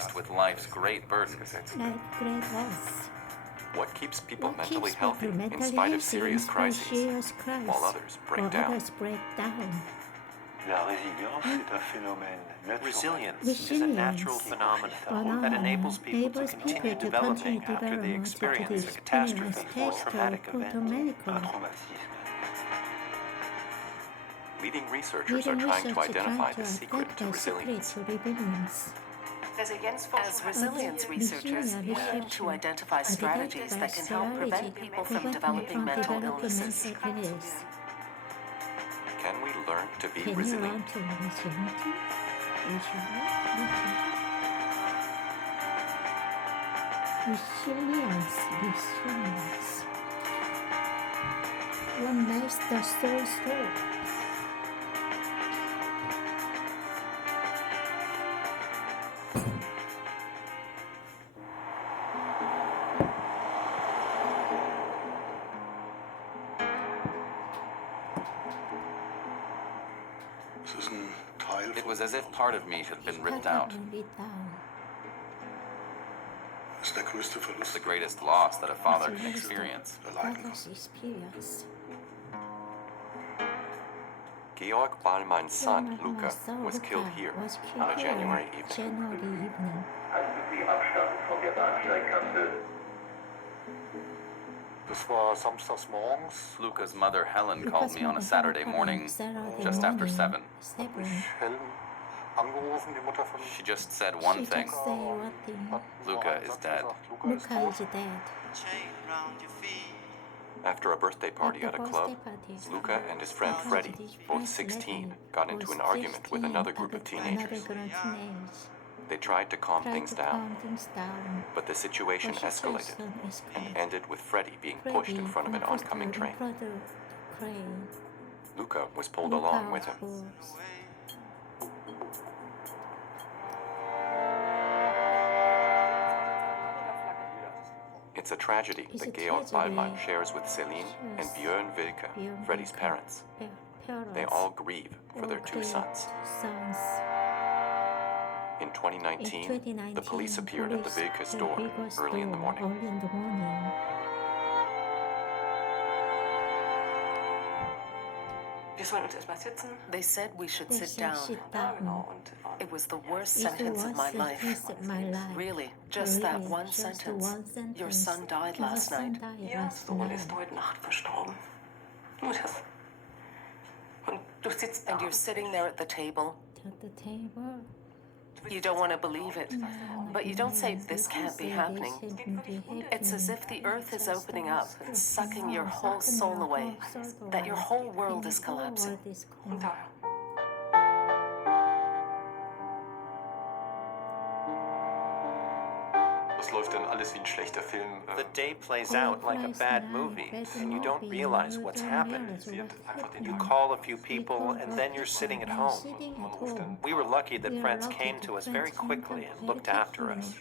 faced with life's great burdens. Like great loss. What keeps people mentally healthy in spite of serious crises, while others break down? La résilience est un phénomène naturel. Resilience is a natural phenomenon that enables people to continue developing after they experience a catastrophe or traumatic event. Un traumatisme. Leading researchers are trying to identify the secret to resilience. As resilience researchers, we aim to identify strategies that can help prevent people from developing mental illnesses. Can we learn to be resilient? Resilience. What makes the soul strong? It was as if part of me had been ripped out. The greatest loss that a father can experience. Georg Ballmann's son, Luca, was killed here on a January evening. Luca's mother, Helen, called me on a Saturday morning just after 7. She just said one thing. Luca is dead. After a birthday party at a club, Luca and his friend Freddie, both 16, got into an argument with another group of teenagers. They tried to calm things down, but the situation escalated and ended with Freddie being pushed in front of an oncoming train. Luca was pulled along with him. It's a tragedy that Georg Ballmann shares with Celine and Björn Wilke, Freddie's parents. They all grieve for their 2 sons. In 2019, the police appeared at the Wilke's door early in the morning. They said we should sit down. It was the worst sentence of my life. Really, just that one sentence. Your son died last night. And you're sitting there at the table. You don't want to believe it, but you don't say this can't be happening. It's as if the earth is opening up and sucking your whole soul away, that your whole world is collapsing. The day plays out like a bad movie, and you don't realize what's happened. You call a few people, and then you're sitting at home. We were lucky that friends came to us very quickly and looked after us.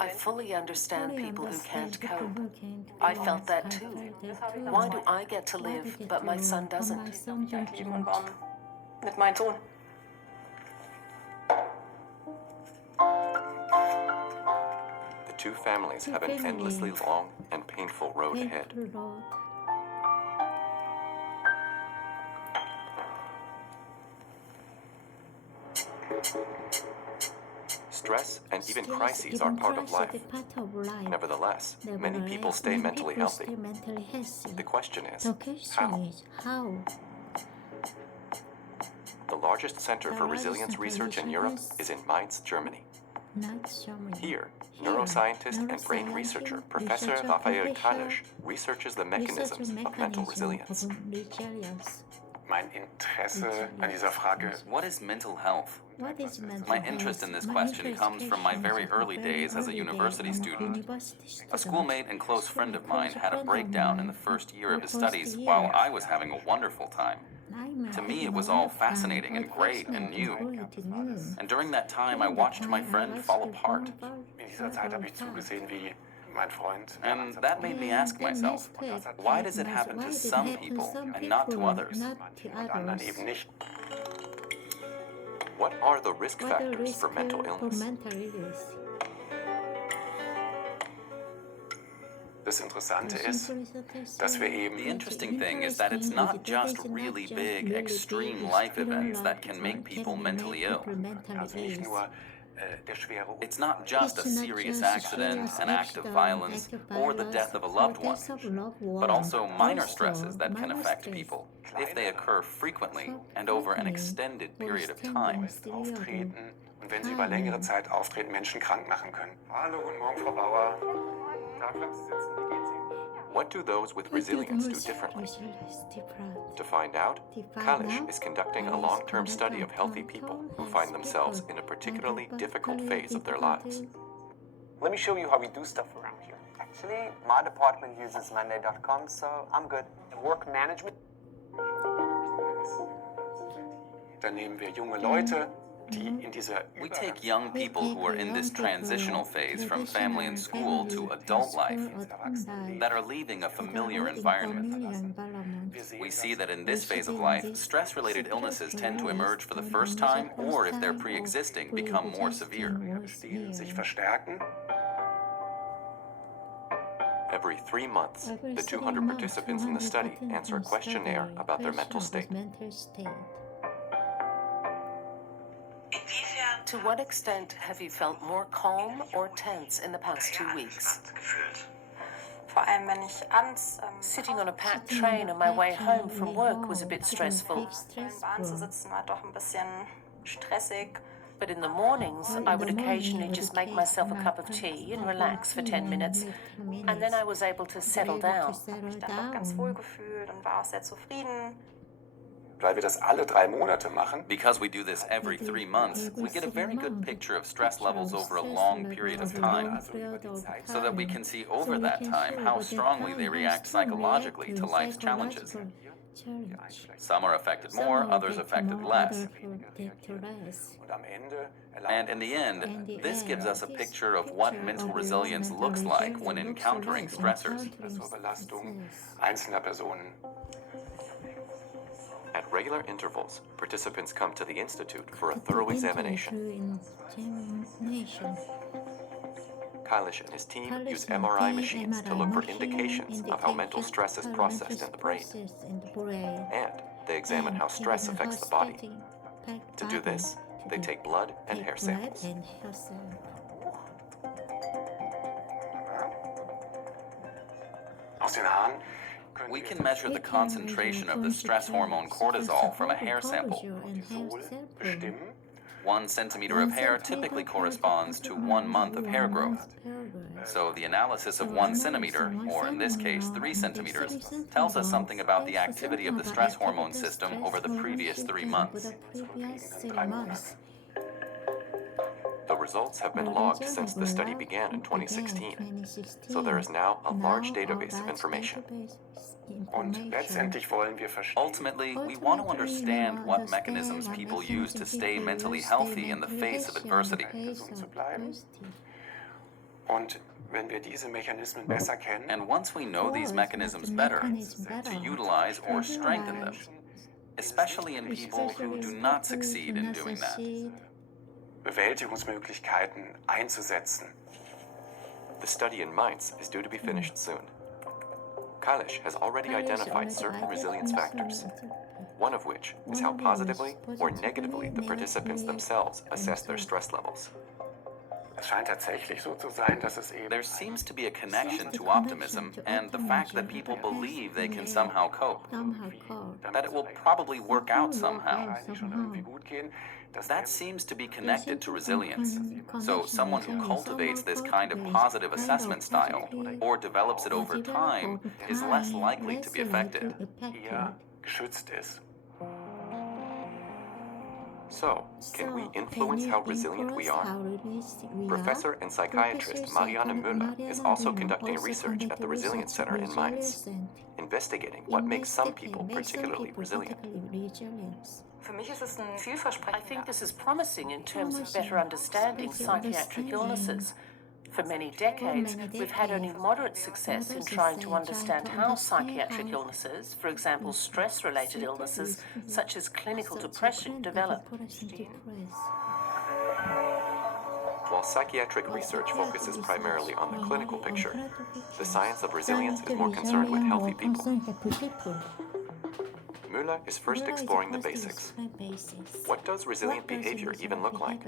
I fully understand people who can't cope. I felt that too. Why do I get to live, but my son doesn't? The 2 families have an endlessly long and painful road ahead. Stress and even crises are part of life. Nevertheless, many people stay mentally healthy. The question is, how? The largest center for resilience research in Europe is in Mainz, Germany. Here, neuroscientist and brain researcher Professor Raphael Kalisch researches the mechanisms of mental resilience. Mein Interesse an dieser Frage. What is mental health? My interest in this question comes from my very early days as a university student. A schoolmate and close friend of mine had a breakdown in the first year of his studies while I was having a wonderful time. To me, it was all fascinating and great and new. And during that time, I watched my friend fall apart. In dieser Zeit habe ich zugesehen, wie mein Freund. And that made me ask myself, why does it happen to some people and not to others? Und anderen eben nicht. What are the risk factors for mental illness? Das Interessante ist, dass wir eben The interesting thing is that it's not just really big, extreme life events that can make people mentally ill. also nicht nur der schwere It's not just a serious accident, an act of violence, or the death of a loved one, but also minor stresses that can affect people if they occur frequently and over an extended period of time. Auftreten und wenn sie über längere Zeit auftreten, Menschen krank machen können. Hallo, guten Morgen, Frau Bauer. Da bleiben Sie sitzen, wie geht's Ihnen? What do those with resilience do differently? To find out, Kalish is conducting a long-term study of healthy people who find themselves in a particularly difficult phase of their lives. Let me show you how we do stuff around here. Actually, my department uses Monday.com, so I'm good. And work management. Dann nehmen wir junge Leute, die in dieser We take young people who are in this transitional phase from family and school to adult life, that are leaving a familiar environment. We see that in this phase of life, stress-related illnesses tend to emerge for the first time, or if they're pre-existing, become more severe. sich verstärken. Every 3 months, the 200 participants in the study answer a questionnaire about their mental state. To what extent have you felt more calm or tense in the past 2 weeks? Vor allem, wenn ich abends Sitting on a packed train on my way home from work was a bit stressful, in der Bahn zu sitzen war doch ein bisschen stressig. but in the mornings I would occasionally just make myself a cup of tea and relax for 10 minutes, and then I was able to settle down. Mich dann doch ganz wohl gefühlt und war auch sehr zufrieden. Weil wir das alle 3 Monate machen, Because we do this every 3 months, we get a very good picture of stress levels over a long period of time, so that we can see over that time how strongly they react psychologically to life's challenges. Some are affected more, others affected less. und am Ende And in the end, this gives us a picture of what mental resilience looks like when encountering stressors. zur Belastung einzelner Personen. At regular intervals, participants come to the Institute for a thorough examination. Kalish and his team use MRI machines to look for indications of how mental stress is processed in the brain. And they examine how stress affects the body. To do this, they take blood and hair samples. Aus den Haaren können We can measure the concentration of the stress hormone cortisol from a hair sample. bestimmen, 1 centimeter of hair typically corresponds to 1 month of hair growth. So the analysis of 1 centimeter, or in this case 3 centimeters, tells us something about the activity of the stress hormone system over the previous 3 months. The results have been logged since the study began in 2016, so there is now a large database of information. und letztendlich wollen wir verstehen, Ultimately, we want to understand what mechanisms people use to stay mentally healthy in the face of adversity. gesund zu bleiben. Und wenn wir diese Mechanismen besser kennen, And once we know these mechanisms better, to utilize or strengthen them, especially in people who do not succeed in doing that. Bewältigungsmöglichkeiten einzusetzen. The study in Mainz is due to be finished soon. Kalish has already identified certain resilience factors, one of which is how positively or negatively the participants themselves assess their stress levels. Es scheint tatsächlich so zu sein, dass es eben There seems to be a connection to optimism and the fact that people believe they can somehow cope, that it will probably work out somehow. schon irgendwie gut gehen, dass That seems to be connected to resilience. So someone who cultivates this kind of positive assessment style or develops it over time is less likely to be affected. eher geschützt ist. So, can we influence how resilient we are? Professor and psychiatrist Marianne Müller is also conducting research at the Resilience Center in Mainz, investigating what makes some people particularly resilient. Für mich ist es ein I think this is promising in terms of better understanding psychiatric illnesses. For many decades, we've had only moderate success in trying to understand how psychiatric illnesses, for example stress-related illnesses such as clinical depression, develop. While psychiatric research focuses primarily on the clinical picture, the science of resilience is more concerned with healthy people. Müller is first exploring the basics. What does resilient behavior even look like?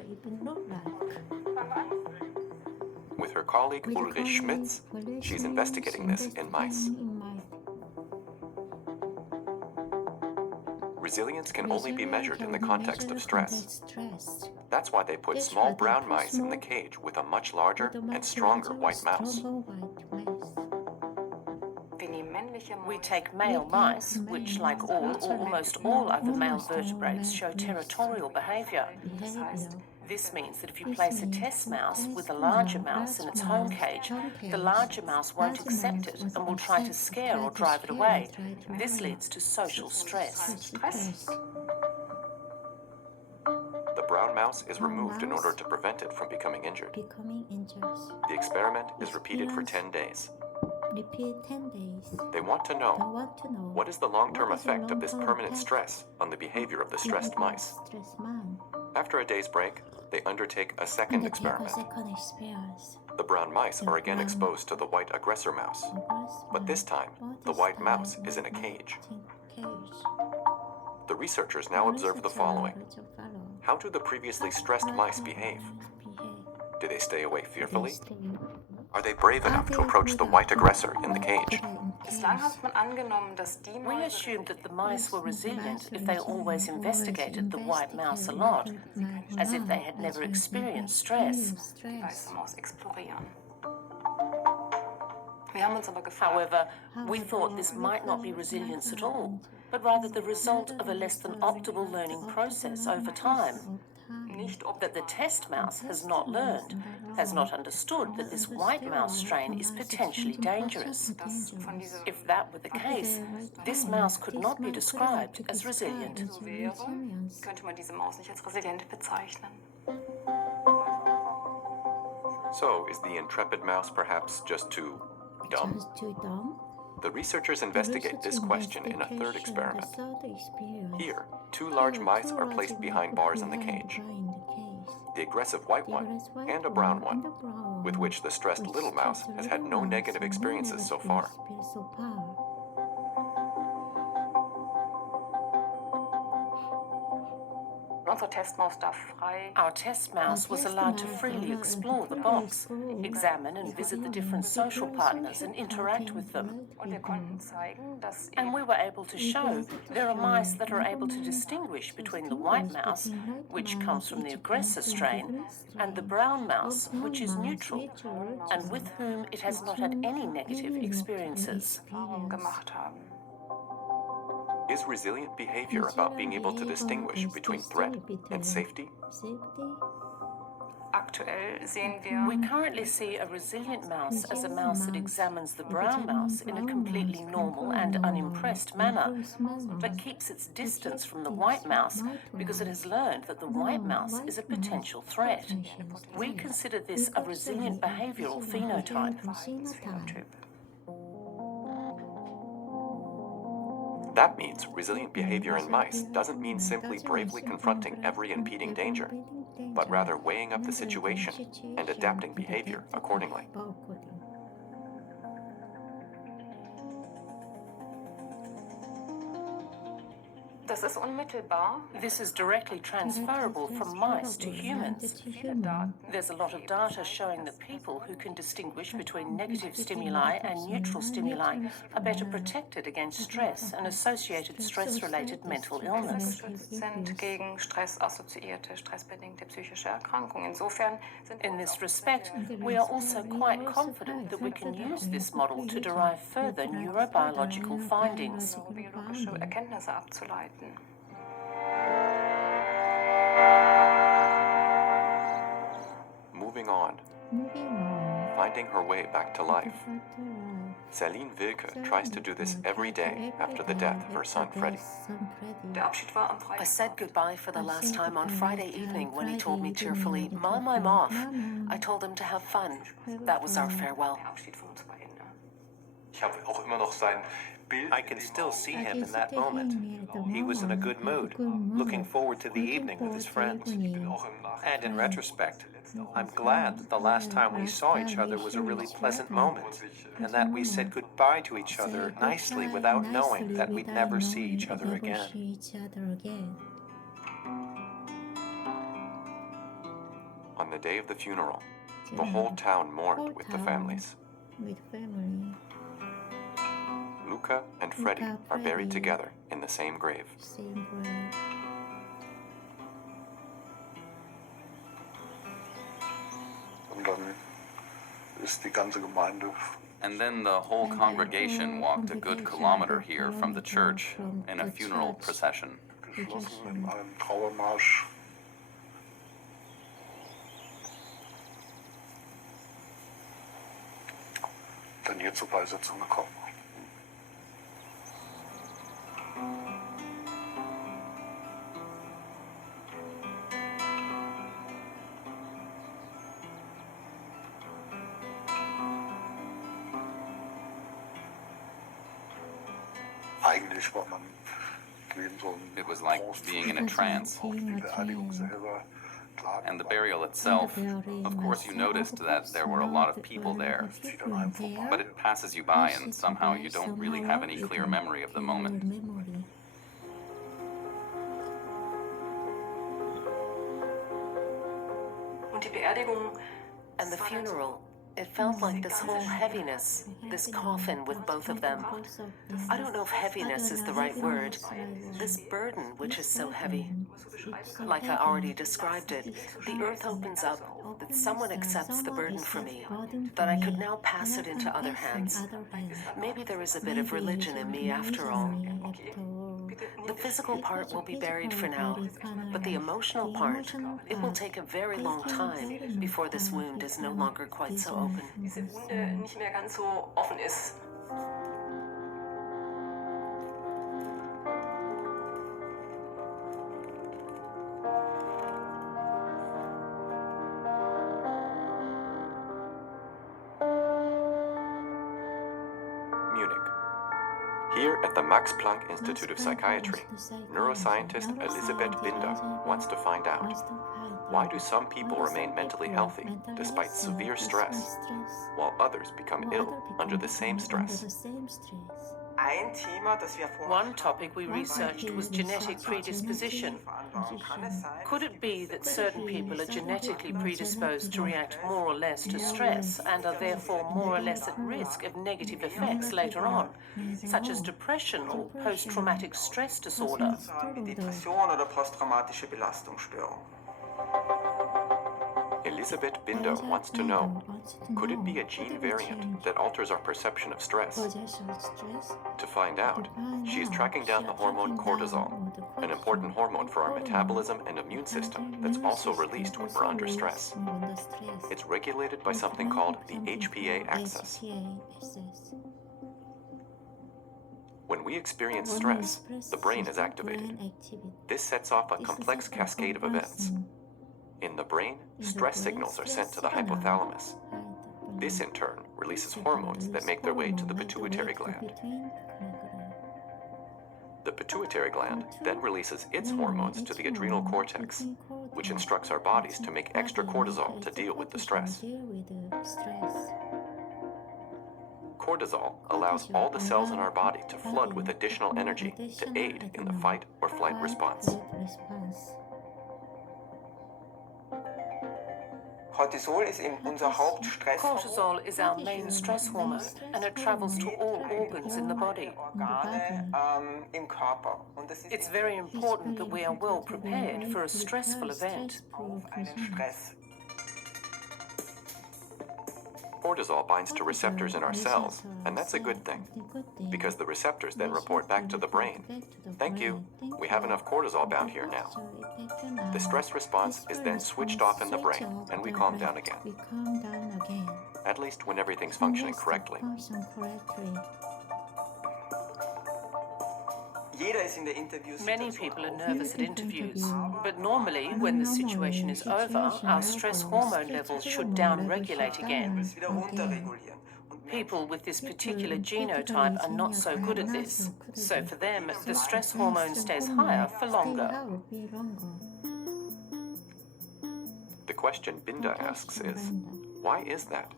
With her colleague Ulrich Schmitz, she's investigating this in mice. Resilience can only be measured in the context of stress. That's why they put small brown mice in the cage with a much larger and stronger white mouse. We take male mice, which, like all or almost all other male vertebrates, show territorial behavior. This means that if you place a test mouse with a larger mouse in its home cage, the larger mouse won't accept it and will try to scare or drive it away. This leads to social stress. The brown mouse is removed in order to prevent it from becoming injured. The experiment is repeated for 10 days. They want to know, what is the long-term effect of this permanent stress on the behavior of the stressed mice? After a day's break, they undertake a second experiment. The brown mice are again exposed to the white aggressor mouse, but this time, the white mouse is in a cage. The researchers now observe the following. How do the previously stressed mice behave? Do they stay away fearfully? Are they brave enough to approach the white aggressor in the cage? We assumed that the mice were resilient if they always investigated the white mouse a lot, as if they had never experienced stress. However, we thought this might not be resilience at all, but rather the result of a less than optimal learning process over time. That the test mouse has not learned, has not understood that this white mouse strain is potentially dangerous. If that were the case, this mouse could not be described as resilient. So, is the intrepid mouse perhaps just too dumb? The researchers investigate this question in a third experiment. Here, 2 large mice are placed behind bars in the cage. The aggressive white one and a brown one, with which the stressed little mouse has had no negative experiences so far. Our test mouse was allowed to freely explore the box, examine and visit the different social partners and interact with them. And we were able to show there are mice that are able to distinguish between the white mouse, which comes from the aggressor strain, and the brown mouse, which is neutral, and with whom it has not had any negative experiences. Is resilient behavior about being able to distinguish between threat and safety? We currently see a resilient mouse as a mouse that examines the brown mouse in a completely normal and unimpressed manner, but keeps its distance from the white mouse because it has learned that the white mouse is a potential threat. We consider this a resilient behavioral phenotype. That means resilient behavior in mice doesn't mean simply bravely confronting every impeding danger, but rather weighing up the situation and adapting behavior accordingly. This is directly transferable from mice to humans. There's a lot of data showing that people who can distinguish between negative stimuli and neutral stimuli are better protected against stress and associated stress-related mental illness. In this respect, we are also quite confident that we can use this model to derive further neurobiological findings. Moving on. finding her way back to life. Celine Wilke tries to do this every day after the death of her son Freddie. I said goodbye for the last time on Friday evening when he told me cheerfully, "Mom, I'm off." I told him to have fun. That was our farewell. Ich habe auch immer noch sein Bild. I can still see him in that moment. He was in a good mood, looking forward to the evening with his friends. And in retrospect, I'm glad that the last time we saw each other was a really pleasant moment, and that we said goodbye to each other nicely without knowing that we'd never see each other again. On the day of the funeral, the whole town mourned with the families. Luca and Freddie are buried together in the same grave. Und dann ist die ganze Gemeinde And then the whole congregation walked a good kilometer here from the church in a funeral procession. geschlossen in einem Trauermarsch. Dann hier zur Beisetzung gekommen. Eigentlich war man wie in so einem It was like being in a trance. Auch die Beerdigung selber. Klar, And the burial itself, of course, you noticed that there were a lot of people there, zieht an einem vorbei. but it passes you by and somehow you don't really have any clear memory of the moment. And the funeral, it felt like this whole heaviness, this coffin with both of them. I don't know if heaviness is the right word. This burden, which is so heavy. Like I already described it, the earth opens up, that someone accepts the burden for me, that I could now pass it into other hands. Maybe there is a bit of religion in me after all. The physical part will be buried for now, but the emotional part, it will take a very long time before this wound is no longer quite so open. Munich. Here at the Max Planck Institute of Psychiatry, neuroscientist Elisabeth Binder wants to find out, why do some people remain mentally healthy despite severe stress, while others become ill under the same stress? One topic we researched was genetic predisposition. Could it be that certain people are genetically predisposed to react more or less to stress and are therefore more or less at risk of negative effects later on, such as depression or post-traumatic stress disorder? Elisabeth Binder wants to know, could it be a gene variant that alters our perception of stress? To find out, she is tracking down the hormone cortisol, an important hormone for our metabolism and immune system that's also released when we're under stress. It's regulated by something called the HPA axis. When we experience stress, the brain is activated. This sets off a complex cascade of events. In the brain, stress signals are sent to the hypothalamus. This, in turn, releases hormones that make their way to the pituitary gland. The pituitary gland then releases its hormones to the adrenal cortex, which instructs our bodies to make extra cortisol to deal with the stress. Cortisol allows all the cells in our body to flood with additional energy to aid in the fight or flight response. Cortisol is unser Hauptstress. Cortisol is our main stress hormone, and it travels to all organs in the body. Im Körper. It's very important that we are well prepared for a stressful event. Cortisol binds to receptors in our cells, and that's a good thing, because the receptors then report back to the brain. Thank you, we have enough cortisol bound here now. The stress response is then switched off in the brain, and we calm down again. at least when everything's functioning correctly. Many people are nervous at interviews, but normally, when the situation is over, our stress hormone levels should down-regulate again. People with this particular genotype are not so good at this, so for them, the stress hormone stays higher for longer. The question Binda asks is, why is that?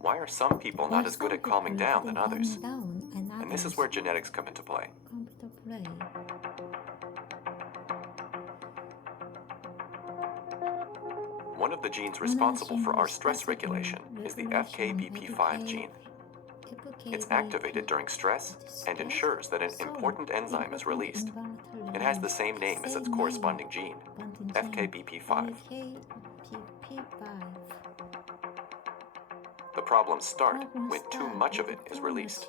Why are some people not as good at calming down than others? And this is where genetics come into play. One of the genes responsible for our stress regulation is the FKBP5 gene. It's activated during stress and ensures that an important enzyme is released. It has the same name as its corresponding gene, FKBP5. The problems start when too much of it is released.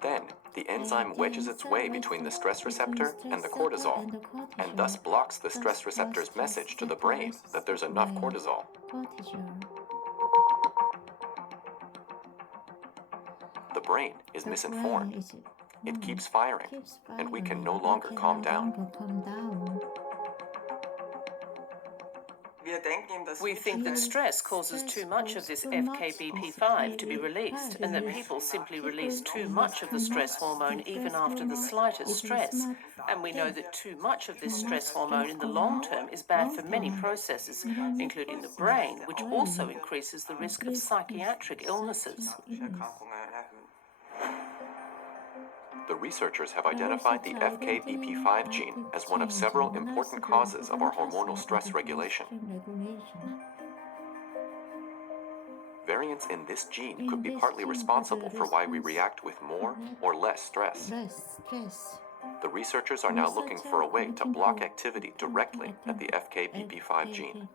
Then, the enzyme wedges its way between the stress receptor and the cortisol, and thus blocks the stress receptor's message to the brain that there's enough cortisol. The brain is misinformed. It keeps firing, and we can no longer calm down. We think that stress causes too much of this FKBP5 to be released, and that people simply release too much of the stress hormone even after the slightest stress. And we know that too much of this stress hormone in the long term is bad for many processes, including the brain, which also increases the risk of psychiatric illnesses. The researchers have identified the FKBP5 gene as one of several important causes of our hormonal stress regulation. Variants in this gene could be partly responsible for why we react with more or less stress. The researchers are now looking for a way to block activity directly at the FKBP5 gene.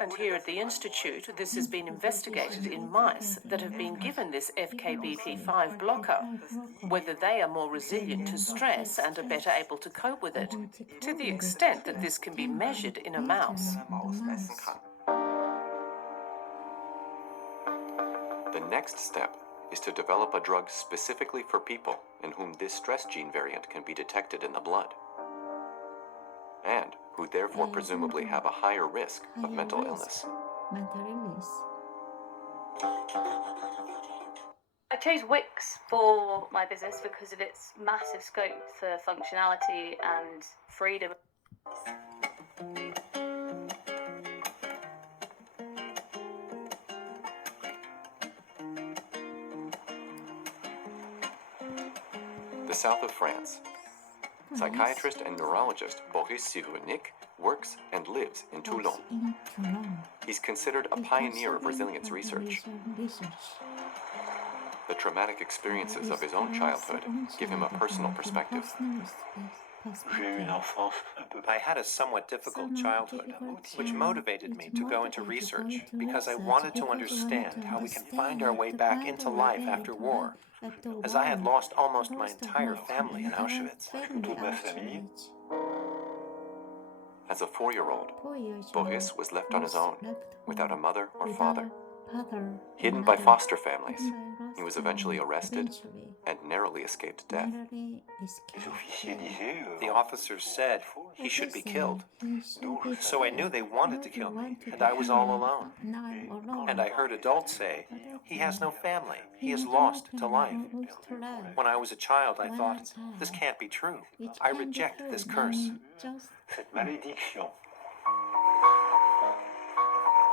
And here at the Institute, this has been investigated in mice that have been given this FKBP5 blocker, whether they are more resilient to stress and are better able to cope with it, to the extent that this can be measured in a mouse. The next step is to develop a drug specifically for people in whom this stress gene variant can be detected in the blood, and who therefore presumably have a higher risk of mental illness. I chose Wix for my business because of its massive scope for functionality and freedom. The south of France. Psychiatrist and neurologist Boris Cyrulnik works and lives in Toulon. He's considered a pioneer of resilience research. The traumatic experiences of his own childhood give him a personal perspective. I had a somewhat difficult childhood, which motivated me to go into research because I wanted to understand how we can find our way back into life after war, as I had lost almost my entire family in Auschwitz. As a 4-year-old, Boris was left on his own, without a mother or father. Hidden by foster families, he was eventually arrested and narrowly escaped death. The officers said he should be killed, so I knew they wanted to kill me, and I was all alone. And I heard adults say, he has no family, he is lost to life. When I was a child, I thought, this can't be true. I reject this curse.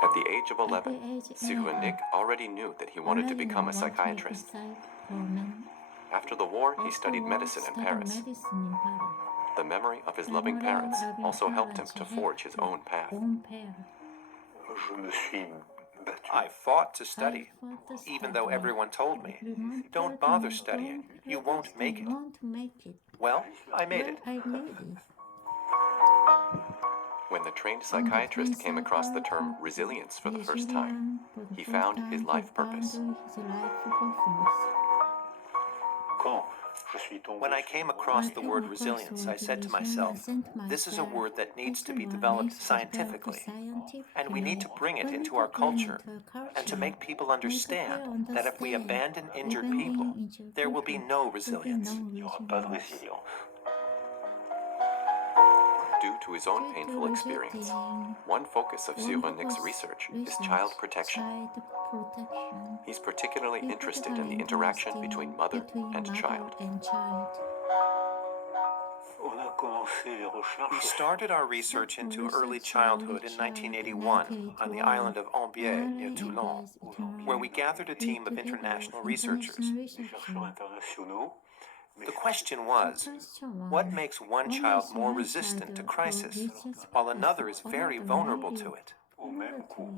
At the age of 11, Cyrulnik already knew that he wanted to become a psychiatrist. After the war, he studied medicine in Paris. The memory of his loving parents also helped him to forge his own path. I fought to study, even though everyone told me, don't bother studying, you won't make it. Well, I made it. When the trained psychiatrist came across the term resilience for the first time, he found his life purpose. When I came across the word resilience, I said to myself, this is a word that needs to be developed scientifically, and we need to bring it into our culture, and to make people understand that if we abandon injured people, there will be no resilience. Il n'y aura pas de résilience. Due to his own painful experience, one focus of Cyrulnik's research is child protection. He's particularly interested in the interaction between mother and child. On a commencé les recherches. We started our research into early childhood in 1981 on the island of Ambier near Toulon, where we gathered a team of international researchers. Chercheurs internationaux. The question was, what makes one child more resistant to crisis, while another is very vulnerable to it? Au même coup.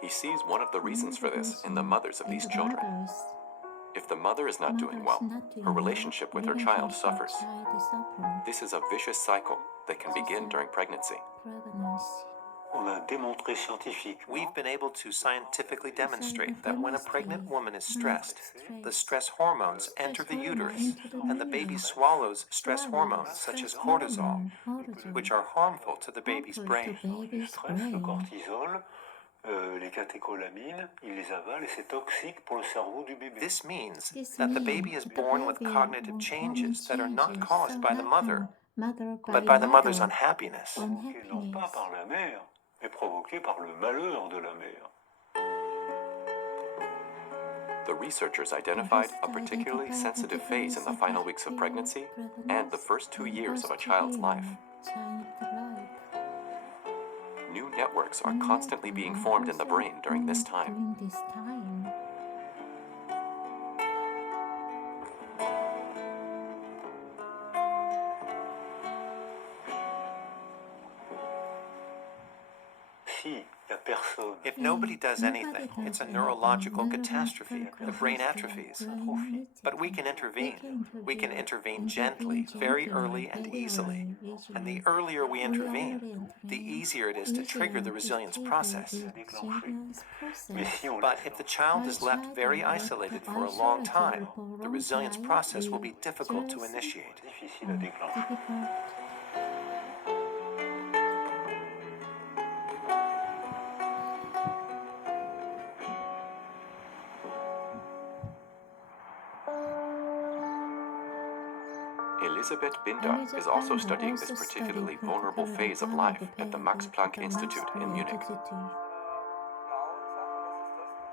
He sees one of the reasons for this in the mothers of these children. If the mother is not doing well, her relationship with her child suffers. This is a vicious cycle that can begin during pregnancy. On a démontré scientifiquement. We've been able to scientifically demonstrate that when a pregnant woman is stressed, the stress hormones enter the uterus, and the baby swallows stress hormones such as cortisol, which are harmful to the baby's brain. Du stress, le cortisol, les catécholamines, il les avale et c'est toxique pour le cerveau du bébé. This means that the baby is born with cognitive changes that are not caused by the mother, but by the mother's unhappiness. Provoqué non pas par la mère, mais provoqué par le malheur de la mère. The researchers identified a particularly sensitive phase in the final weeks of pregnancy and the first 2 years of a child's life. New networks are constantly being formed in the brain during this time. Si y a personne. If nobody does anything, it's a neurological catastrophe. The brain atrophies. But we can intervene. We can intervene gently, very early and easily. And the earlier we intervene, the easier it is to trigger the resilience process. Mais si on But if the child is left very isolated for a long time, the resilience process will be difficult to initiate. difficile à déclencher. Elisabeth Binder is also studying this particularly vulnerable phase of life at the Max Planck Institute in Munich.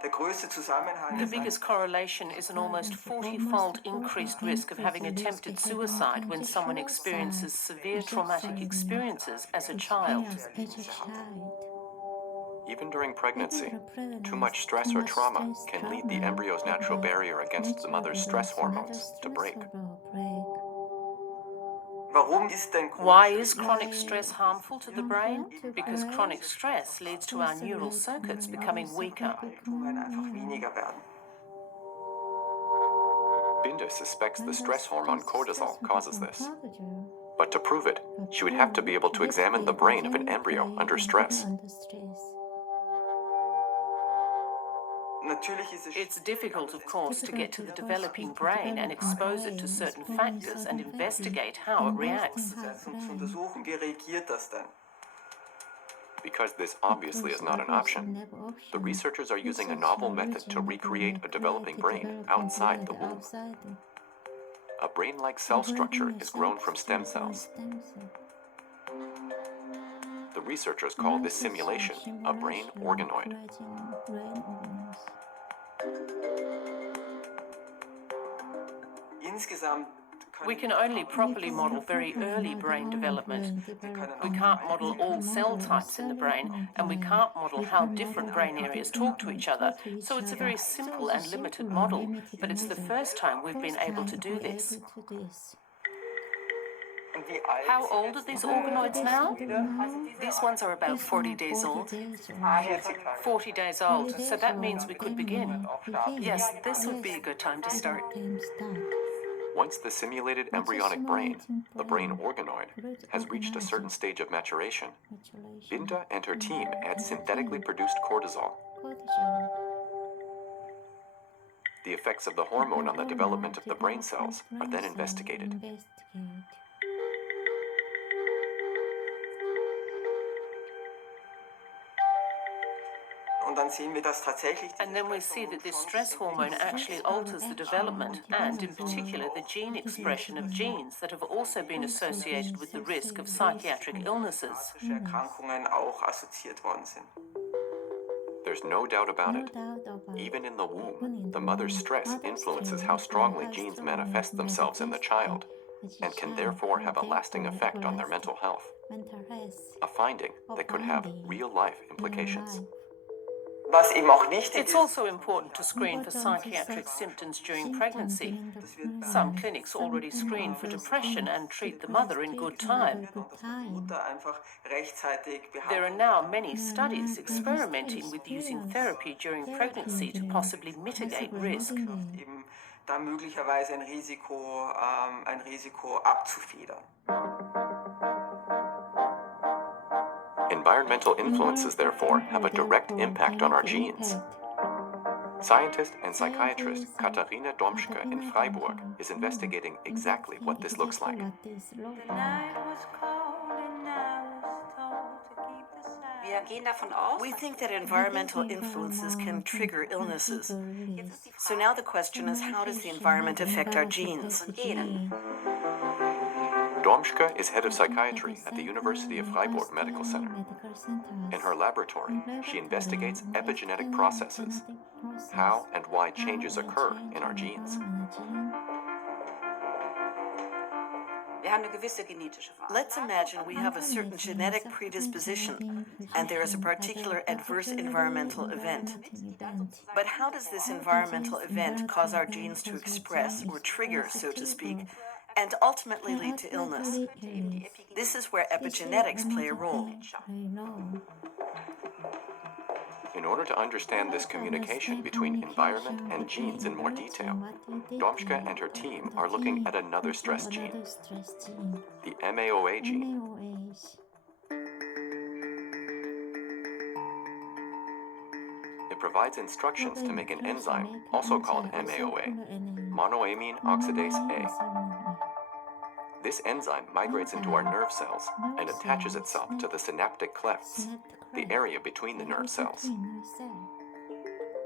The biggest correlation is an almost 40-fold increased risk of having attempted suicide when someone experiences severe traumatic experiences as a child. Even during pregnancy, too much stress or trauma can lead the embryo's natural barrier against the mother's stress hormones to break. Why is chronic stress harmful to the brain? Because chronic stress leads to our neural circuits becoming weaker. Binder suspects the stress hormone cortisol causes this. But to prove it, she would have to be able to examine the brain of an embryo under stress. It's difficult, of course, to get to the developing brain and expose it to certain factors and investigate how it reacts. Because this obviously is not an option, the researchers are using a novel method to recreate a developing brain outside the womb. A brain-like cell structure is grown from stem cells. The researchers call this simulation a brain organoid. We can only properly model very early brain development. We can't model all cell types in the brain, and we can't model how different brain areas talk to each other, so it's a very simple and limited model, but it's the first time we've been able to do this. How old are these organoids now? These ones are about 40 days old. 40 days old, so that means we could begin. Yes, this would be a good time to start. Once the simulated embryonic brain, the brain organoid, has reached a certain stage of maturation, Binda and her team add synthetically produced cortisol. The effects of the hormone on the development of the brain cells are then investigated. And then we see that this stress hormone actually alters the development and, in particular, the gene expression of genes that have also been associated with the risk of psychiatric illnesses. There's no doubt about it. Even in the womb, the mother's stress influences how strongly genes manifest themselves in the child and can therefore have a lasting effect on their mental health. A finding that could have real-life implications. It's also important to screen for psychiatric symptoms during pregnancy. Some clinics already screen for depression and treat the mother in good time. There are now many studies experimenting with using therapy during pregnancy to possibly mitigate risk. Environmental influences, therefore, have a direct impact on our genes. Scientist and psychiatrist Katharina Domschke in Freiburg is investigating exactly what this looks like. We think that environmental influences can trigger illnesses. So now the question is, how does the environment affect our genes? Domschke is head of psychiatry at the University of Freiburg Medical Center. In her laboratory, she investigates epigenetic processes, how and why changes occur in our genes. Let's imagine we have a certain genetic predisposition, and there is a particular adverse environmental event. But how does this environmental event cause our genes to express, or trigger, so to speak, and ultimately lead to illness? This is where epigenetics play a role. In order to understand this communication between environment and genes in more detail, Domschke and her team are looking at another stress gene, the MAOA gene. It provides instructions to make an enzyme, also called MAOA, monoamine oxidase A. This enzyme migrates into our nerve cells and attaches itself to the synaptic clefts, the area between the nerve cells.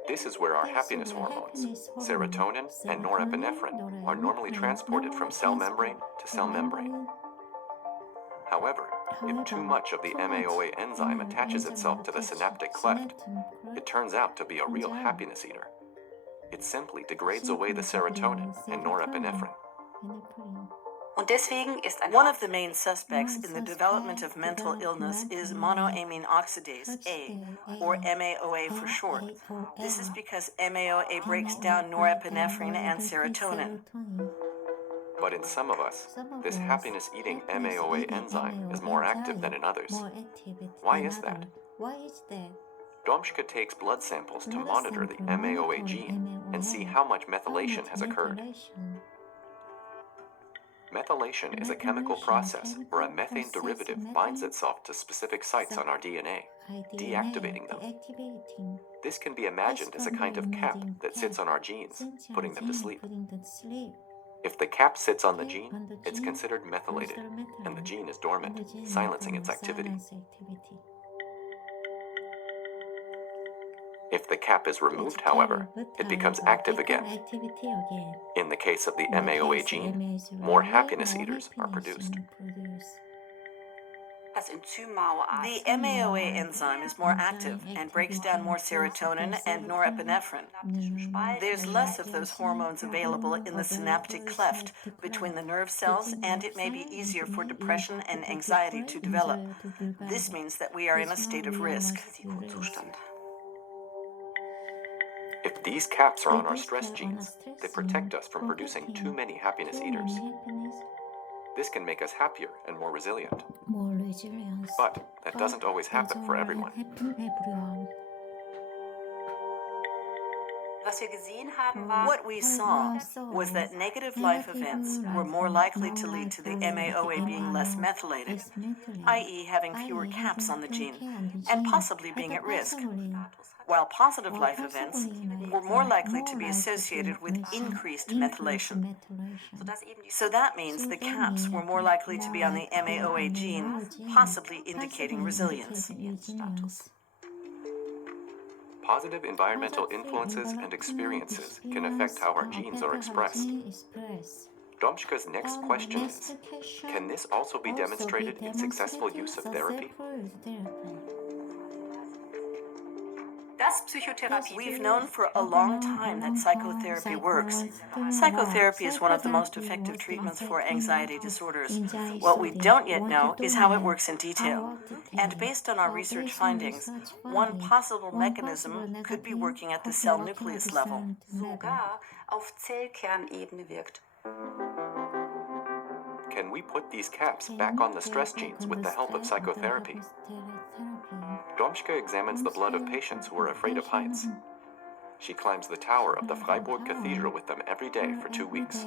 This is where our happiness hormones, serotonin and norepinephrine, are normally transported from cell membrane to cell membrane. However, if too much of the MAOA enzyme attaches itself to the synaptic cleft, it turns out to be a real happiness eater. It simply degrades away the serotonin and norepinephrine. One of the main suspects in the development of mental illness is monoamine oxidase A, or MAOA for short. This is because MAOA breaks down norepinephrine and serotonin. But in some of us, this happiness-eating MAOA enzyme is more active than in others. Why is that? Domschke takes blood samples to monitor the MAOA gene and see how much methylation has occurred. Methylation is a chemical process where a methane derivative binds itself to specific sites on our DNA, deactivating them. This can be imagined as a kind of cap that sits on our genes, putting them to sleep. If the cap sits on the gene, it's considered methylated, and the gene is dormant, silencing its activity. If the cap is removed, however, it becomes active again. In the case of the MAOA gene, more happiness eaters are produced. The MAOA enzyme is more active and breaks down more serotonin and norepinephrine. There's less of those hormones available in the synaptic cleft between the nerve cells, and it may be easier for depression and anxiety to develop. This means that we are in a state of risk. If these caps are on our stress genes, they protect us from producing too many happiness eaters. This can make us happier and more resilient. But that doesn't always happen for everyone. What we saw was that negative life events were more likely to lead to the MAOA being less methylated, i.e. having fewer caps on the gene, and possibly being at risk, while positive life events were more likely to be associated with increased methylation. So that means the caps were more likely to be on the MAOA gene, possibly indicating resilience. Positive environmental influences and experiences can affect how our genes are expressed. Domschke's next question is, can this also be demonstrated in successful use of therapy? We've known for a long time that psychotherapy works. Psychotherapy is one of the most effective treatments for anxiety disorders. What we don't yet know is how it works in detail. And based on our research findings, one possible mechanism could be working at the cell nucleus level. Can we put these caps back on the stress genes with the help of psychotherapy? Domschke examines the blood of patients who are afraid of heights. She climbs the tower of the Freiburg Cathedral with them every day for 2 weeks.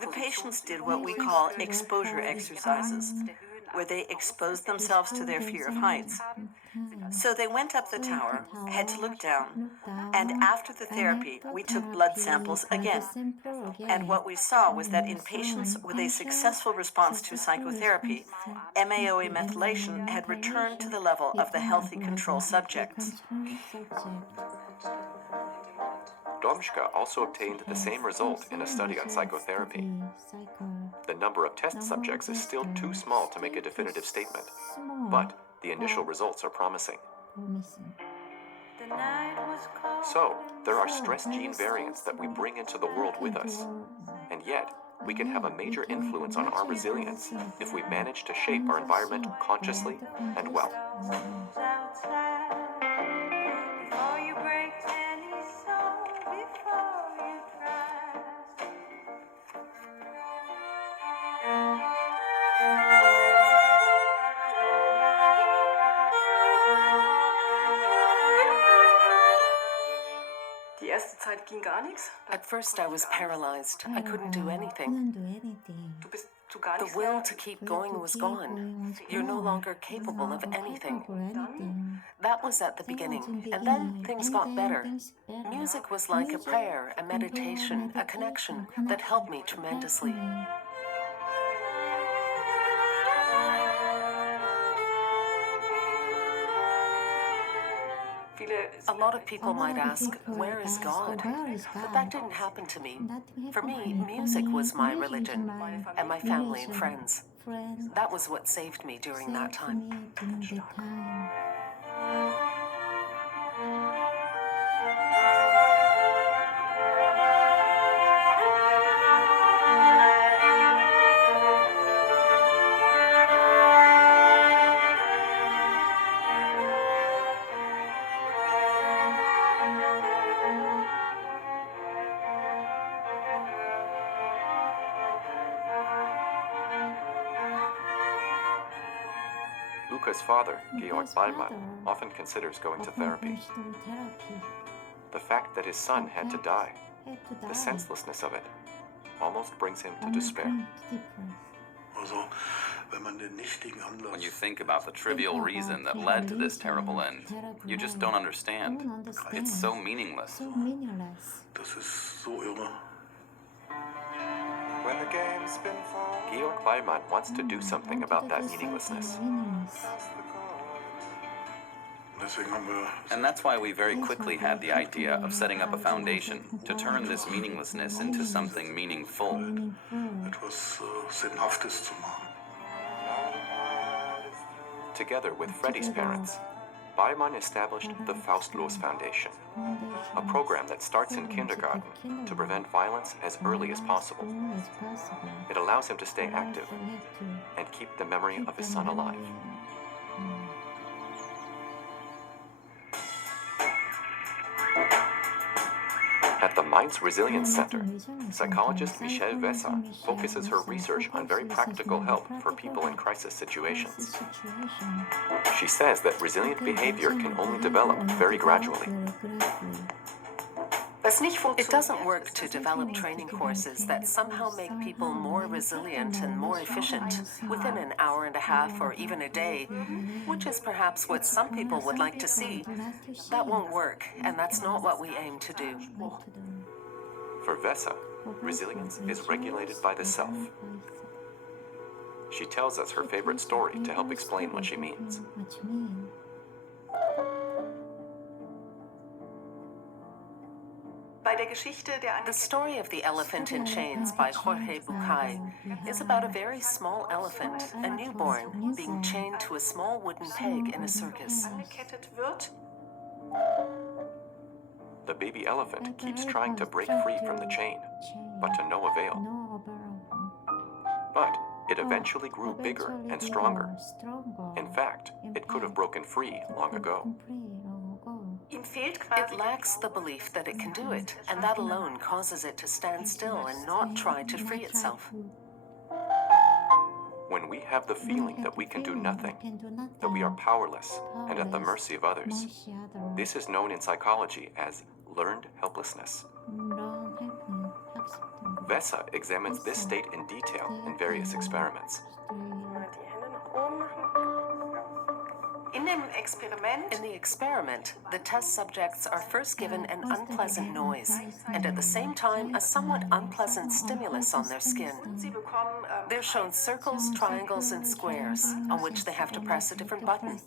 The patients did what we call exposure exercises, where they exposed themselves to their fear of heights. So they went up the tower, had to look down, and after the therapy, we took blood samples again. And what we saw was that in patients with a successful response to psychotherapy, MAOA methylation had returned to the level of the healthy control subjects. Domschke also obtained the same result in a study on psychotherapy. The number of test subjects is still too small to make a definitive statement, but the initial results are promising. So, there are stress gene variants that we bring into the world with us, and yet we can have a major influence on our resilience if we manage to shape our environment consciously and well. At first I was paralyzed. I couldn't do anything. The will to keep going was gone. You're no longer capable of anything. That was at the beginning, and then things got better. Music was like a prayer, a meditation, a connection that helped me tremendously. A lot of people might ask, where is God? But that didn't happen to me. For me, music was my religion, and my family and friends. That was what saved me during that time. Luca's father, Georg Ballmann, often considers going to therapy. The fact that his son had to die, the senselessness of it, almost brings him to despair. When you think about the trivial reason that led to this terrible end, you just don't understand. It's so meaningless. When the game's been fought, Georg Ballmann wants to do something about that meaninglessness. And that's why we very quickly had the idea of setting up a foundation to turn this meaninglessness into something meaningful. Together with Freddie's parents, Ballmann established the Faustlos Foundation, a program that starts in kindergarten to prevent violence as early as possible. It allows him to stay active and keep the memory of his son alive. At the Mainz Resilience Center, psychologist Michelle Wesser focuses her research on very practical help for people in crisis situations. She says that resilient behavior can only develop very gradually. It doesn't work to develop training courses that somehow make people more resilient and more efficient within an hour and a half or even a day, which is perhaps what some people would like to see. That won't work, and that's not what we aim to do. For Vesa, resilience is regulated by the self. She tells us her favorite story to help explain what she means. The story of the elephant in chains by Jorge Bucay is about a very small elephant, a newborn, being chained to a small wooden peg in a circus. The baby elephant keeps trying to break free from the chain, but to no avail. But it eventually grew bigger and stronger. In fact, it could have broken free long ago. It lacks the belief that it can do it, and that alone causes it to stand still and not try to free itself. When we have the feeling that we can do nothing, that we are powerless and at the mercy of others, this is known in psychology as learned helplessness. Vesa examines this state in detail in various experiments. In the experiment, the test subjects are first given an unpleasant noise, and at the same time, a somewhat unpleasant stimulus on their skin. They're shown circles, triangles, and squares, on which they have to press a different button.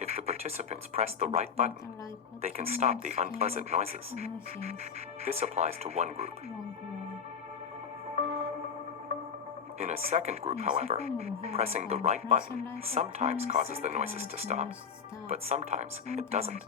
If the participants press the right button, they can stop the unpleasant noises. This applies to one group. In a second group, however, pressing the right button sometimes causes the noises to stop, but sometimes it doesn't.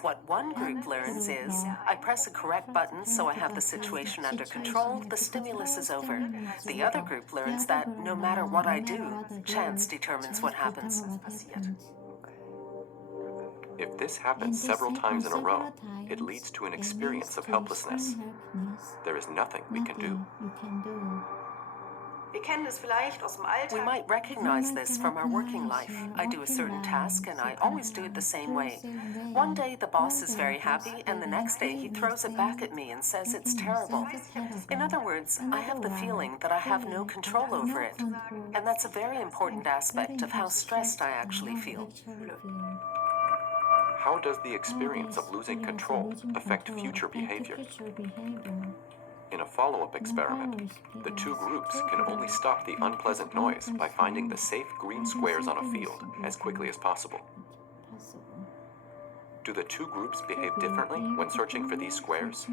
What one group learns is, I press a correct button so I have the situation under control, the stimulus is over. The other group learns that no matter what I do, chance determines what happens. If this happens several times in a row, it leads to an experience of helplessness. There is nothing we can do. We might recognize this from our working life. I do a certain task and I always do it the same way. One day the boss is very happy and the next day he throws it back at me and says it's terrible. In other words, I have the feeling that I have no control over it. And that's a very important aspect of how stressed I actually feel. How does the experience of losing control affect future behavior? In a follow-up experiment, the two groups can only stop the unpleasant noise by finding the safe green squares on a field as quickly as possible. Do the two groups behave differently when searching for these squares?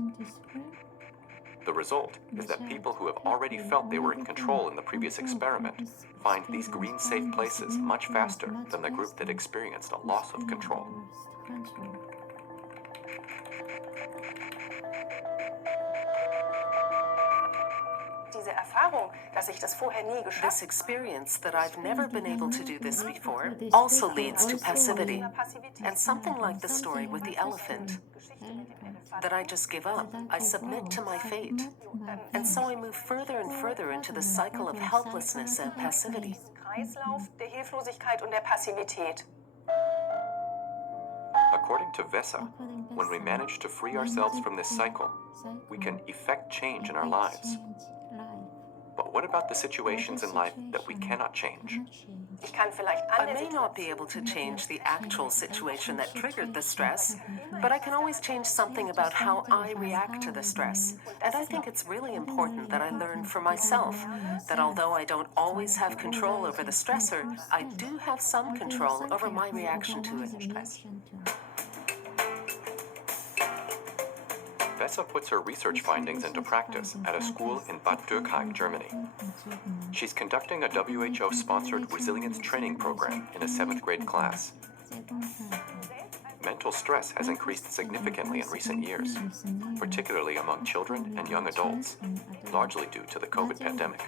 The result is that people who have already felt they were in control in the previous experiment find these green safe places much faster than the group that experienced a loss of control. This experience that I've never been able to do this before also leads to passivity, and something like the story with the elephant. That I just give up, I submit to my fate, and so I move further and further into the cycle of helplessness and passivity. According to Vesa, when we manage to free ourselves from this cycle, we can effect change in our lives. But what about the situations in life that we cannot change? I may not be able to change the actual situation that triggered the stress, but I can always change something about how I react to the stress. And I think it's really important that I learn for myself that although I don't always have control over the stressor, I do have some control over my reaction to it. Vesa puts her research findings into practice at a school in Bad Dürkheim, Germany. She's conducting a WHO-sponsored resilience training program in a 7th grade class. Mental stress has increased significantly in recent years, particularly among children and young adults, largely due to the COVID pandemic.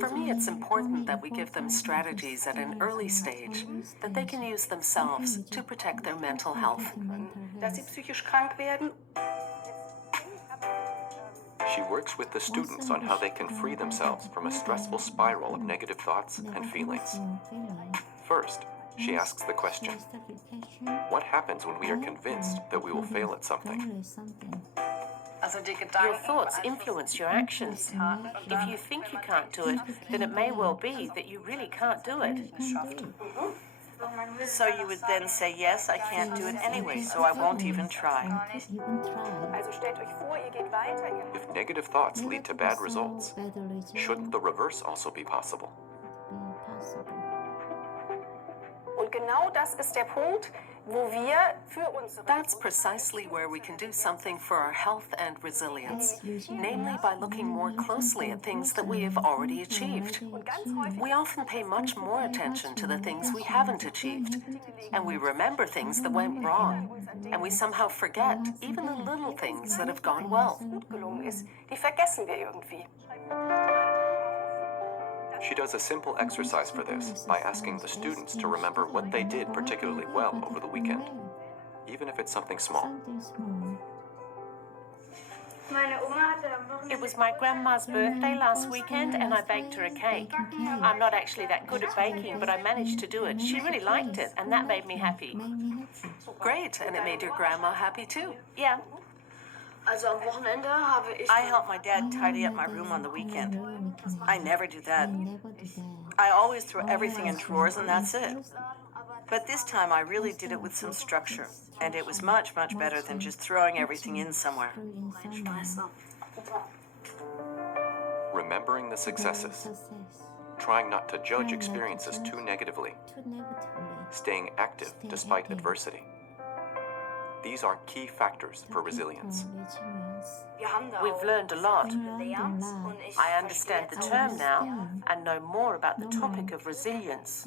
For me, it's important that we give them strategies at an early stage that they can use themselves to protect their mental health. She works with the students on how they can free themselves from a stressful spiral of negative thoughts and feelings. First, she asks the question, what happens when we are convinced that we will fail at something? Your thoughts influence your actions. If you think you can't do it, then it may well be that you really can't do it. So you would then say, yes, I can't do it anyway, so I won't even try. If negative thoughts lead to bad results, shouldn't the reverse also be possible? That's precisely where we can do something for our health and resilience, namely by looking more closely at things that we have already achieved. We often pay much more attention to the things we haven't achieved, and we remember things that went wrong, and we somehow forget even the little things that have gone well. She does a simple exercise for this by asking the students to remember what they did particularly well over the weekend, even if it's something small. It was my grandma's birthday last weekend and I baked her a cake. I'm not actually that good at baking, but I managed to do it. She really liked it and that made me happy. Great, and it made your grandma happy too. Yeah. I help my dad tidy up my room on the weekend. I never do that. I always throw everything in drawers and that's it. But this time I really did it with some structure, and it was much, much better than just throwing everything in somewhere. Remembering the successes. Trying not to judge experiences too negatively. Staying active despite adversity. These are key factors for resilience. We've learned a lot. I understand the term now and know more about the topic of resilience.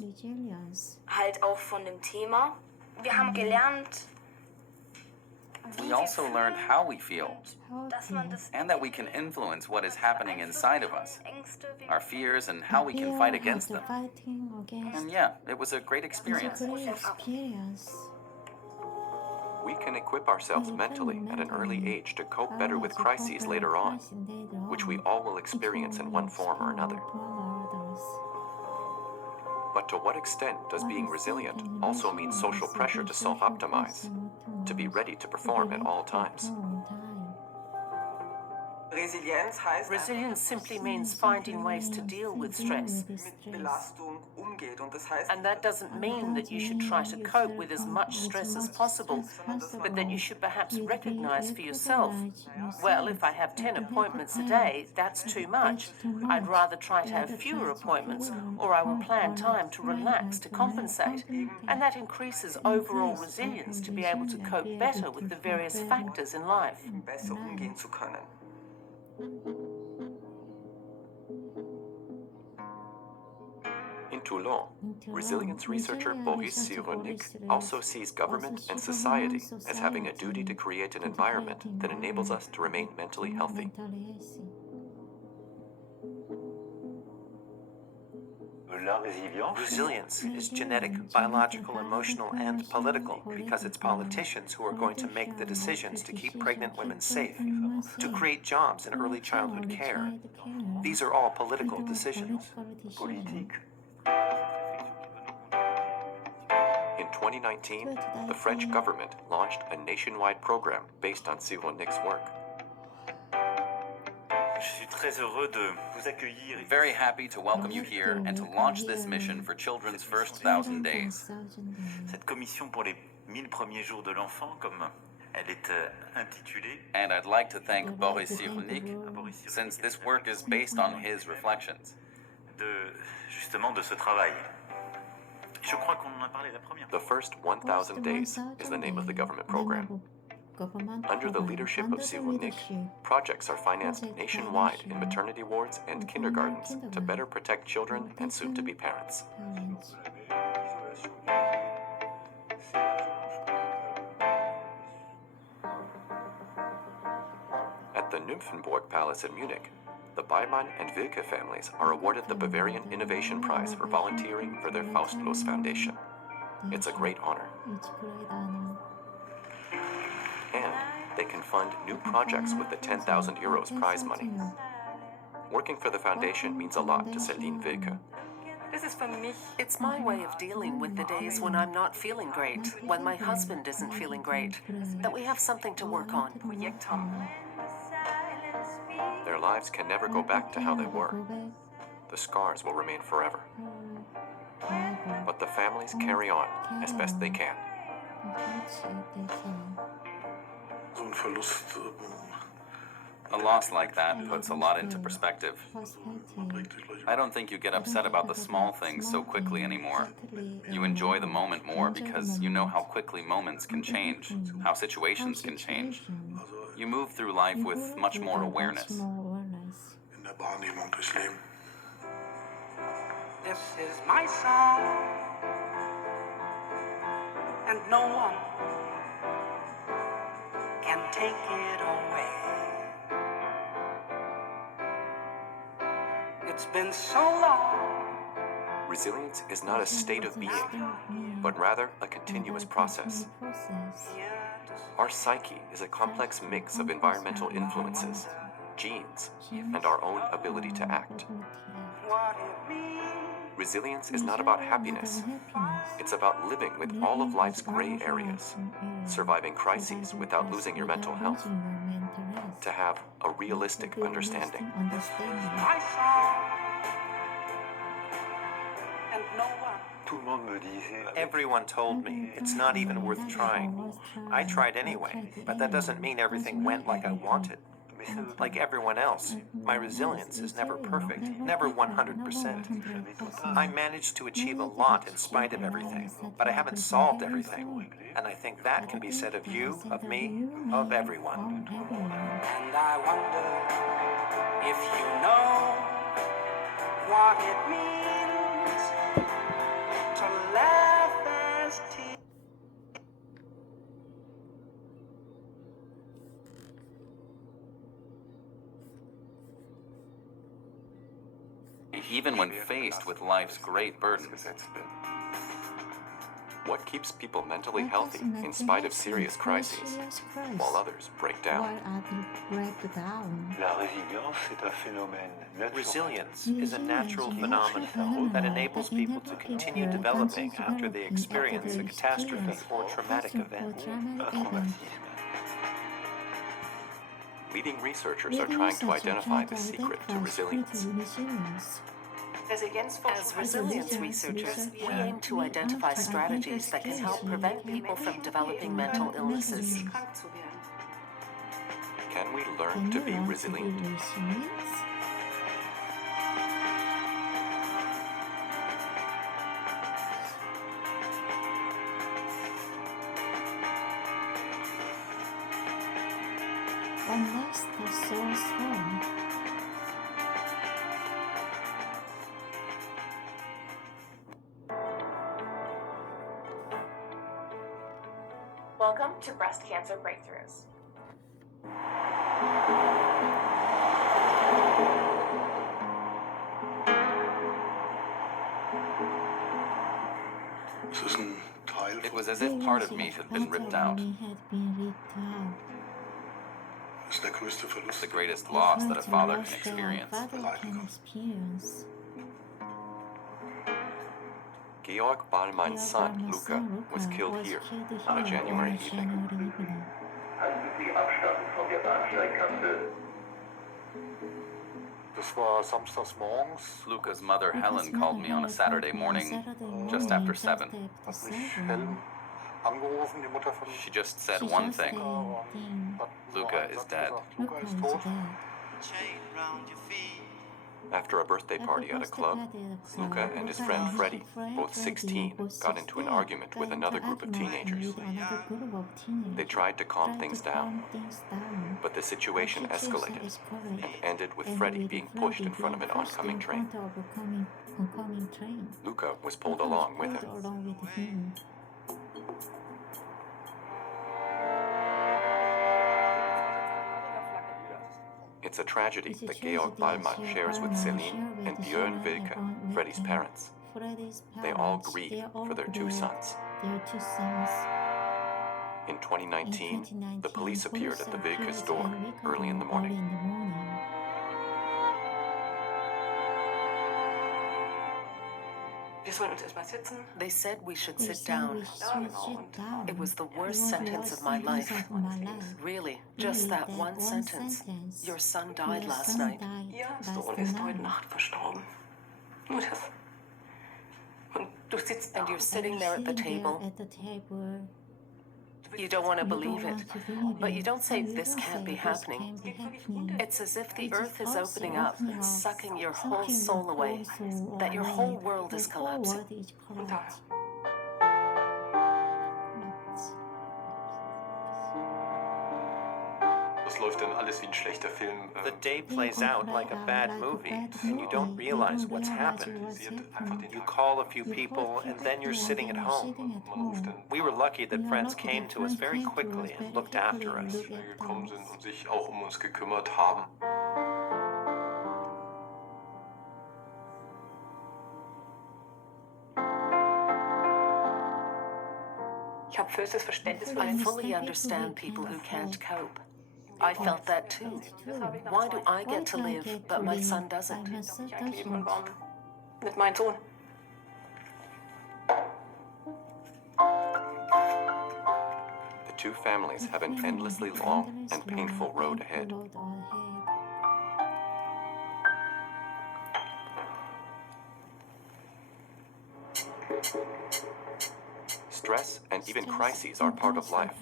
We also learned how we feel, and that we can influence what is happening inside of us, our fears and how we can fight against them. And yeah, it was a great experience. We can equip ourselves mentally at an early age to cope better with crises later on, which we all will experience in one form or another. But to what extent does being resilient also mean social pressure to self-optimize, to be ready to perform at all times? Resilience simply means finding ways to deal with stress. And that doesn't mean that you should try to cope with as much stress as possible, but that you should perhaps recognize for yourself, well, if I have 10 appointments a day, that's too much. I'd rather try to have fewer appointments, or I will plan time to relax to compensate. And that increases overall resilience to be able to cope better with the various factors in life. In Toulon, resilience researcher Boris Cyrulnik also sees government and society as having a duty to create an environment that enables us to remain mentally healthy. Resilience is genetic, biological, emotional, and political because it's politicians who are going to make the decisions to keep pregnant women safe, to create jobs in early childhood care. These are all political decisions. In 2019, the French government launched a nationwide program based on Cyrulnik's work. Very happy to welcome you here and to launch this mission for children's first 1,000 days. Cette commission pour les 1000 premiers jours de l'enfant, comme elle est intitulée. And I'd like to thank Boris Cyrulnik, since this work is based on his reflections. Justement de ce travail. Je crois qu'on en a parlé la première. The first 1,000 days is the name of the government program. Under the leadership of Cyrulnik, projects are financed nationwide in maternity wards and kindergartens to better protect children and soon-to-be parents. At the Nymphenburg Palace in Munich, The Beimann and Wilke families are awarded the Bavarian Innovation Prize for volunteering for their Faustlos Foundation. It's a great honor. And they can fund new projects with the 10,000 euros prize money. Working for the foundation means a lot to Celine Wilke. It's my way of dealing with the days when I'm not feeling great, when my husband isn't feeling great, that we have something to work on. Their lives can never go back to how they were. The scars will remain forever. But the families carry on as best they can. A loss like that puts a lot into perspective. I don't think you get upset about the small things so quickly anymore. You enjoy the moment more because you know how quickly moments can change, how situations can change. You move through life with much more awareness. This is my song, and no one can take it away. It's been so long. Resilience is not a state of being, but rather a continuous process. Our psyche is a complex mix of environmental influences, genes, and our own ability to act. Resilience is not about happiness. It's about living with all of life's gray areas, surviving crises without losing your mental health, to have a realistic understanding. Everyone told me it's not even worth trying. I tried anyway, but that doesn't mean everything went like I wanted. Like everyone else, my resilience is never perfect, never 100%. I managed to achieve a lot in spite of everything, but I haven't solved everything. And I think that can be said of you, of me, of everyone. And I wonder if you know what it means to laugh as tears. Even when faced with life's great burdens. What keeps people mentally healthy in spite of serious crises, while others break down? Resilience is a natural phenomenon that enables people to continue developing after they experience a catastrophe or traumatic event. Leading researchers are trying to identify the secret to resilience. As resilience researchers, we aim to identify strategies that can help prevent people from developing mental illnesses. Can we learn to be resilient? Unless the soul's home. Welcome to Breast Cancer Breakthroughs. It was as if part of me had been ripped out. It's the greatest loss that a father can experience. Georg Ballmann's son, Luca, was killed here on a January evening. Luca's mother, Helen, called me on a Saturday morning, just after 7. She just said one thing. Luca is dead. After a birthday party at a club, Luca and his friend Freddie, both 16, got into an argument with another group of teenagers. They tried to calm things down, but the situation escalated and ended with Freddie being pushed in front of an oncoming train. Luca was pulled along with him. It's a tragedy that Georg Ballmann shares with Celine and Björn Wilke, Freddie's parents. They all grieve for their two sons. In 2019, the police appeared at the Wilke's door early in the morning. They said we should sit down. It was the worst sentence of my life. Really, just that one sentence. Your son died last night. And you're sitting there at the table. You don't want to believe it, but you don't say this can't be happening. It's as if the earth is opening up and sucking your whole soul away, that your whole world is collapsing. The day plays out like a bad movie, and you don't realize what's happened. You call a few people, and then you're sitting at home. We were lucky that friends came to us very quickly and looked after us. I fully understand people who can't cope. I felt that too. Why do I get to live, but my son doesn't? The two families have an endlessly long and painful road ahead. Stress and even crises are part of life.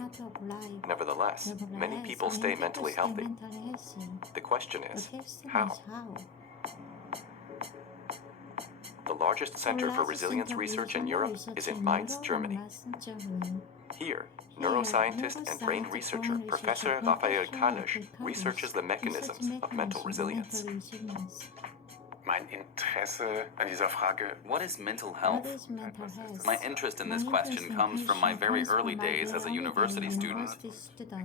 Nevertheless, many people stay mentally healthy. The question is, how? The largest center for resilience research in Europe is in Mainz, Germany. Here, neuroscientist and brain researcher Professor Raphael Kalisch researches the mechanisms of mental resilience. Mein Interesse an dieser Frage. What is mental health? My interest in this question comes from my very early days as a university student.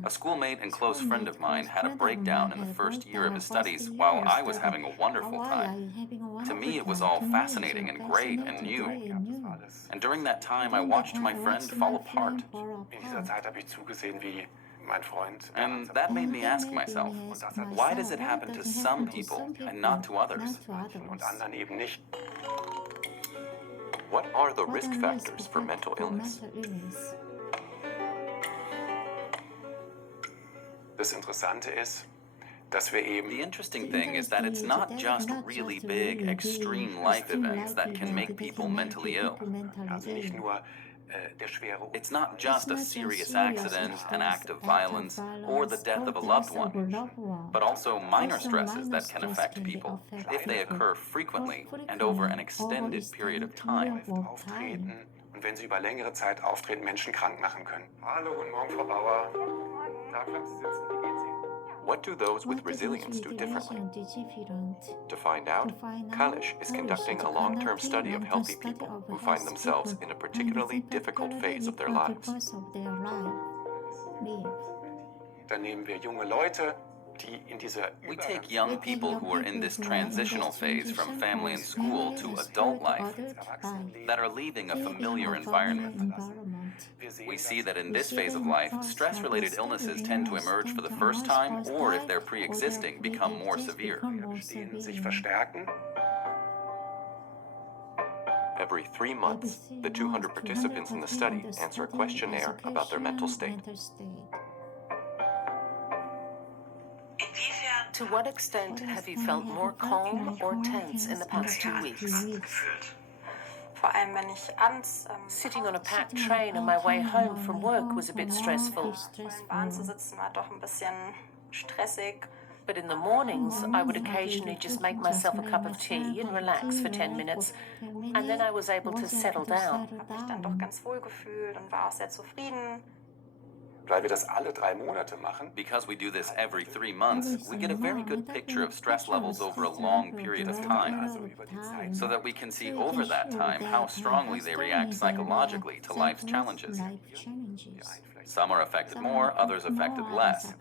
A schoolmate and close friend of mine had a breakdown in the first year of his studies while I was having a wonderful time. To me, it was all fascinating and great and new. And during that time, I watched my friend fall apart. In dieser Zeit habe ich zugesehen, wie mein Freund. And that made me ask myself, why does it happen to some people and not to others? Und anderen eben nicht. What are the risk factors for mental illness? Das Interessante ist, dass wir eben. The interesting thing is that it's not just really big, extreme life events that can make people mentally ill. Also nicht nur It's not just a serious accident, an act of violence, or the death of a loved one, but also minor stresses that can affect people if they occur frequently and over an extended period of time. Auftreten und wenn sie über längere Zeit auftreten, Menschen krank machen können. Hallo, guten Morgen, Frau Bauer. Da bleiben Sie sitzen, wie geht's Ihnen? What do those with resilience do differently? To find out, Kalisch is conducting a long-term study of healthy people who find themselves in a particularly difficult phase of their lives. Dann nehmen wir junge Leute, die in dieser We take young people who are in this transitional phase from family and school to adult life that are leaving a familiar environment. We see that in this phase of life, stress-related illnesses tend to emerge for the first time, or if they're pre-existing, become more severe. sich verstärken. Every 3 months, the 200 participants in the study answer a questionnaire about their mental state. To what extent have you felt more calm or tense in the past 2 weeks? Sitting on a packed train on my way home from work was a bit stressful. But in the mornings, I would occasionally just make myself a cup of tea and relax for 10 minutes, and then I was able to settle down. Weil wir das alle 3 Monate machen. Because we do this every 3 months, we get a very good picture of stress levels over a long period of time, so that we can see over that time how strongly they react psychologically to life's challenges. Some are affected more, others affected less.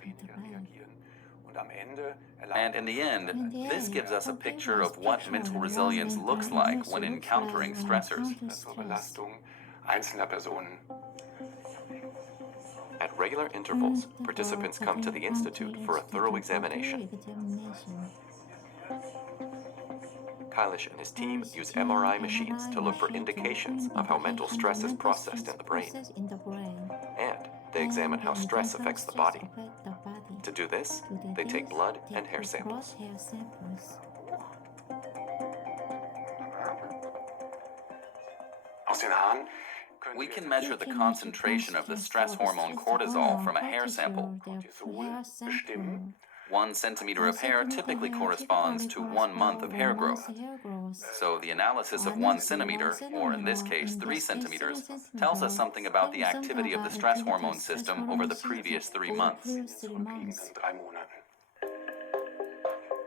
And in the end, this gives us a picture of what mental resilience looks like when encountering stressors. At regular intervals, participants come to the Institute for a thorough examination. Kailash and his team use MRI machines to look for indications of how mental stress is processed in the brain. And they examine how stress affects the body. To do this, they take blood and hair samples. We can measure the concentration of the stress hormone cortisol from a hair sample. 1 centimeter of hair typically corresponds to 1 month of hair growth. So the analysis of 1 centimeter, or in this case 3 centimeters, tells us something about the activity of the stress hormone system over the previous 3 months.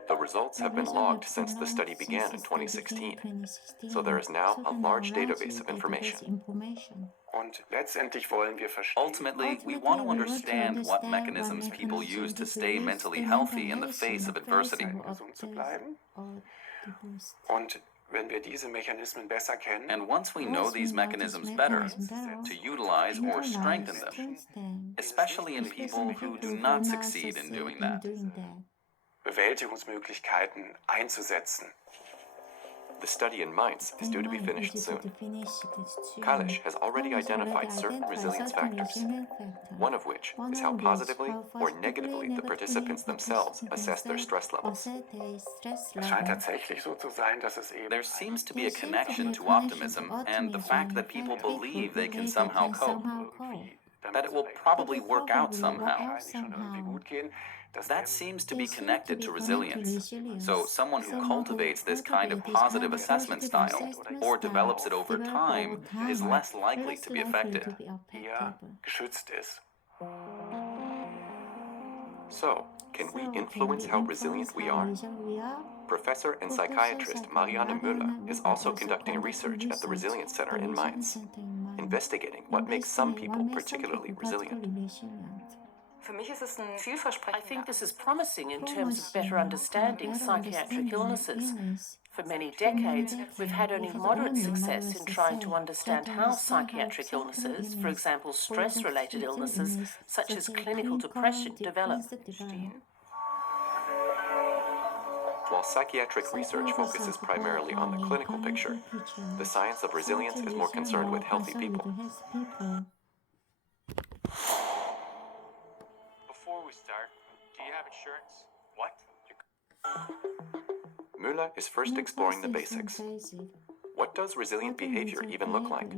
The results have been logged since the study began in 2016, so there is now a large database of information. Ultimately, we want to understand what mechanisms people use to stay mentally healthy in the face of adversity. And once we know these mechanisms better, to utilize or strengthen them, especially in people who do not succeed in doing that. Bewältigungsmöglichkeiten einzusetzen. The study in mites is due to be finished soon. Kailash has already identified certain resilience factors, one of which is how positively or negatively the participants themselves assess their stress levels. There seems to be a connection to optimism and the fact that people believe they can somehow cope, that it will probably work out somehow. That seems to be connected to resilience. So someone who cultivates this kind of positive assessment style or develops it over time is less likely to be affected. So, can we influence how resilient we are? Professor and psychiatrist Marianne Müller is also conducting research at the Resilience Center in Mainz, investigating what makes some people particularly resilient. I think this is promising in terms of better understanding psychiatric illnesses. For many decades, we've had only moderate success in trying to understand how psychiatric illnesses, for example stress-related illnesses, such as clinical depression, develop. While psychiatric research focuses primarily on the clinical picture, the science of resilience is more concerned with healthy people. Before we start, do you have insurance? What? Müller is first exploring the basics. What does resilient behavior even look like?